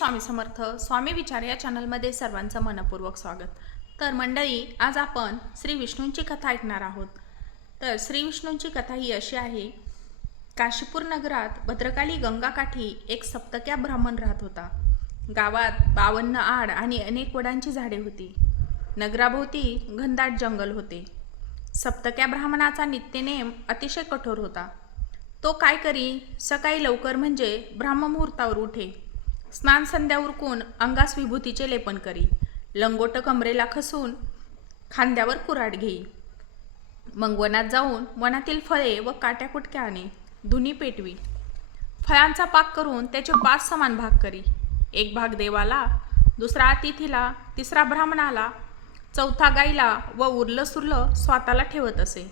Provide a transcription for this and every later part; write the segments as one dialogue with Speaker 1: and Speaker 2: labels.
Speaker 1: स्वामी समर्थ स्वामी विचार या चॅनलमध्ये सर्वांचं मनपूर्वक स्वागत. तर मंडळी आज आपण श्री विष्णूंची कथा ऐकणार आहोत. तर श्री विष्णूंची कथा ही अशी आहे काशीपूर नगरात भद्रकाली गंगाकाठी एक सप्तक्या ब्राह्मण राहत होता. गावात बावन्न आड आणि अनेक वडांची झाडे होती. नगराभोवती घनदाट जंगल होते. सप्तक्या ब्राह्मणाचा नित्यनेम अतिशय कठोर होता. तो काय करी सकाळी लवकर म्हणजे ब्राह्ममुहूर्तावर उठे. स्नान संध्या उरकून अंगास विभूतीचे लेपन करी. लंगोट कमरेला खसून खांद्यावर कुराड घेई. मग वनात जाऊन वनातील फळे व काट्या कुटक्या आणे धुनी पेटवी. फळांचा पाक करून त्याचे पाच समान भाग करी. एक भाग देवाला दुसरा अतिथीला तिसरा ब्राह्मणाला चौथा गाईला व उरलं सुरलं स्वतःला ठेवत असे.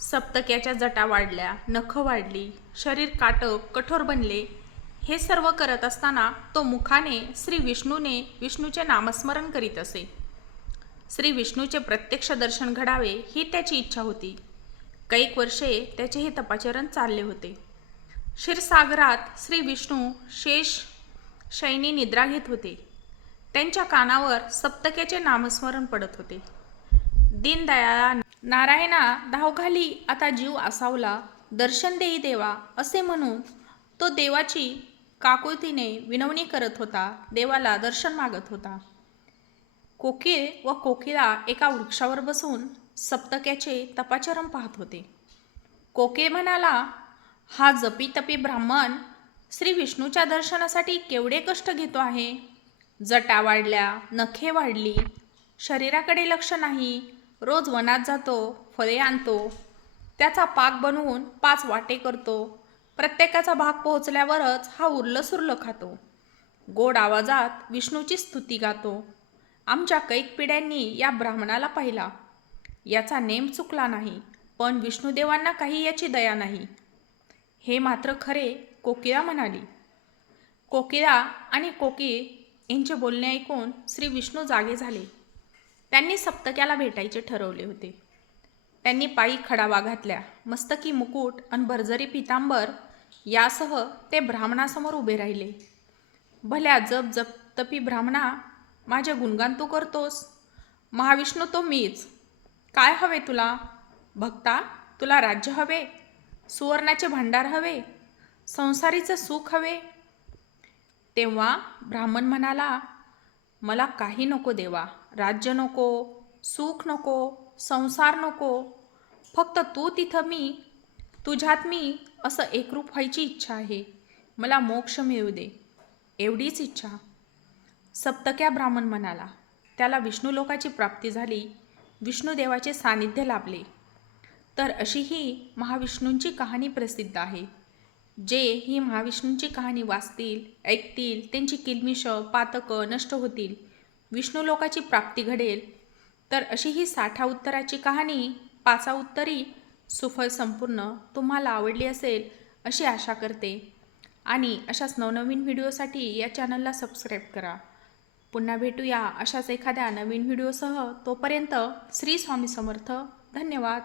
Speaker 1: सप्तक्याच्या जटा वाढल्या नखं वाढली शरीर काटक कठोर बनले हे सर्व करत असताना तो मुखाने श्री विष्णूने विष्णूचे नामस्मरण करीत असे. श्री विष्णूचे प्रत्यक्ष दर्शन घडावे ही त्याची इच्छा होती. कैक वर्षे त्याचे हे तपाचरण चालले होते. क्षीरसागरात श्री विष्णू शेष शैनी निद्रा घेत होते. त्यांच्या कानावर सप्तक्याचे नामस्मरण पडत होते. दीनदयाळा नारायणा धावखाली आता जीव असावला. दर्शन देई देवा असे म्हणून तो देवाची काकुळतीने विनवणी करत होता देवाला दर्शन मागत होता. कोकिळ व कोकिळा एका वृक्षावर बसून सप्तक्याचे तपाचरण पाहत होते. कोकिळ म्हणाला हा जपी तपी ब्राह्मण श्री विष्णूच्या दर्शनासाठी केवढे कष्ट घेतो आहे? जटा वाढल्या नखे वाढली शरीराकडे लक्ष नाही रोज वनात जातो फळे आणतो त्याचा पाक बनवून पाच वाटे करतो प्रत्येकाचा भाग पोहोचल्यावरच हा उरलं सुरलं खातो. गोड आवाजात विष्णूची स्तुती गातो. आमच्या कैक पिढ्यांनी या ब्राह्मणाला पाहिला. याचा नेम चुकला नाही पण विष्णुदेवांना काही याची दया नाही. हे मात्र खरे कोकिळा म्हणाली. कोकिळा आणि कोकिळ यांचे बोलणे ऐकून श्री विष्णू जागे झाले. त्यांनी सप्तक्याला भेटायचे ठरवले होते. त्यांनी पायी खडावा घातल्या मस्तकी मुकुट आणि भरजरी पितांबर यासह ते ब्राह्मणासमोर उभे राहिले. भल्या जप जप तपी ब्राह्मणा माझे गुणगान तू करतोस. महाविष्णू तो मीच. काय हवे तुला? भक्ता तुला राज्य हवे? सुवर्णाचे भांडार हवे? संसारीचं सुख हवे? तेव्हा ब्राह्मण म्हणाला मला काही नको देवा. राज्य नको सुख नको संसार नको. फक्त तू तिथं मी तुझ्यात मी असं एकरूप व्हायची इच्छा आहे. मला मोक्ष मिळू दे. एवढीच इच्छा. सप्तक्या ब्राह्मण म्हणाला त्याला विष्णू लोकाची प्राप्ती झाली. विष्णुदेवाचे सानिध्य लाभले. तर अशी ही महाविष्णूंची कहाणी प्रसिद्ध आहे. जे ही महाविष्णूंची कहाणी वाचतील ऐकतील त्यांची किलमिष पातकं नष्ट होतील विष्णू लोकाची प्राप्ती घडेल. तर अशी ही साठा उत्तराची कहाणी पाचा उत्तरी सुफल संपूर्ण तुम्हाला आवडली असेल अशी आशा करते. आणि अशाच नवनवीन व्हिडिओसाठी या चॅनलला सबस्क्राईब करा. पुन्हा भेटूया अशाच एखाद्या नवीन व्हिडिओसह. तोपर्यंत श्री स्वामी समर्थ. धन्यवाद.